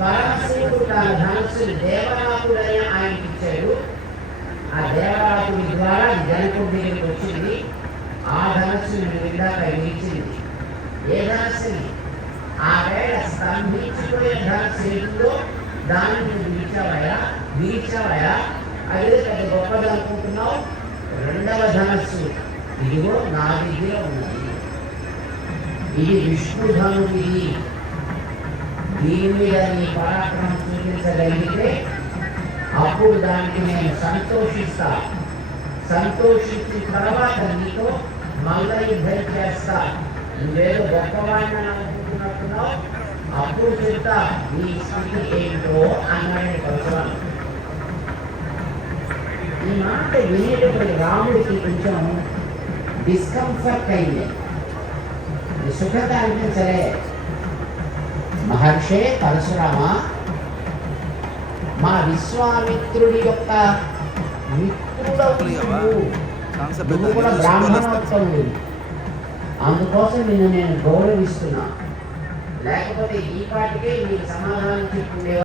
పరమశివుడు తన ధనస్సుని దేవరాతుడని ఆయనకి ఇచ్చాడు. ఆ దేవరాతుడి ద్వారా జనకుడి దగ్గరికి వచ్చింది. ఆ ధనస్సుని ఇందాక ఇచ్చింది. ఏ ధనస్సుని? ఆ వేళ స్తంభించిపోయే ధనస్సు ఏదో దాన్ని విరిచావయా అదే పెద్ద గొప్పది అనుకుంటున్నావు. రెండవ ధనస్సు ఇదిగో నా దగ్గర ఉన్నది. ఇది విష్ణుధనుడిది. దీని మీద నీ పరాక్రమం చూపించగలిగితే అప్పుడు దానికి నేను సంతోషిస్తా. సంతోషించిన తర్వాత నీతో మల్ల యుద్ధం చేస్తా. నువ్వేదో గొప్పవాడిని అనుకుంటున్నట్టున్నావు. అప్పుడు చెప్తా నీ స్థితి ఏంటో అన్నాడు పరశురాముడు. ఈ మాట వినేటప్పుడు రాముడికి కొంచెం డిస్కంఫర్ట్ అయింది. సుఖత అనిపించలే. మహర్షే పరశురామ, మా విశ్వామిత్రుడి యొక్క మిత్రుడవు, నువ్వు కూడా బ్రాహ్మణోత్తముడు, అందుకోసం నిన్ను నేను గౌరవిస్తున్నా. లేకపోతే ఈ పాటికే నీకు సమాధానం చెప్పుకునే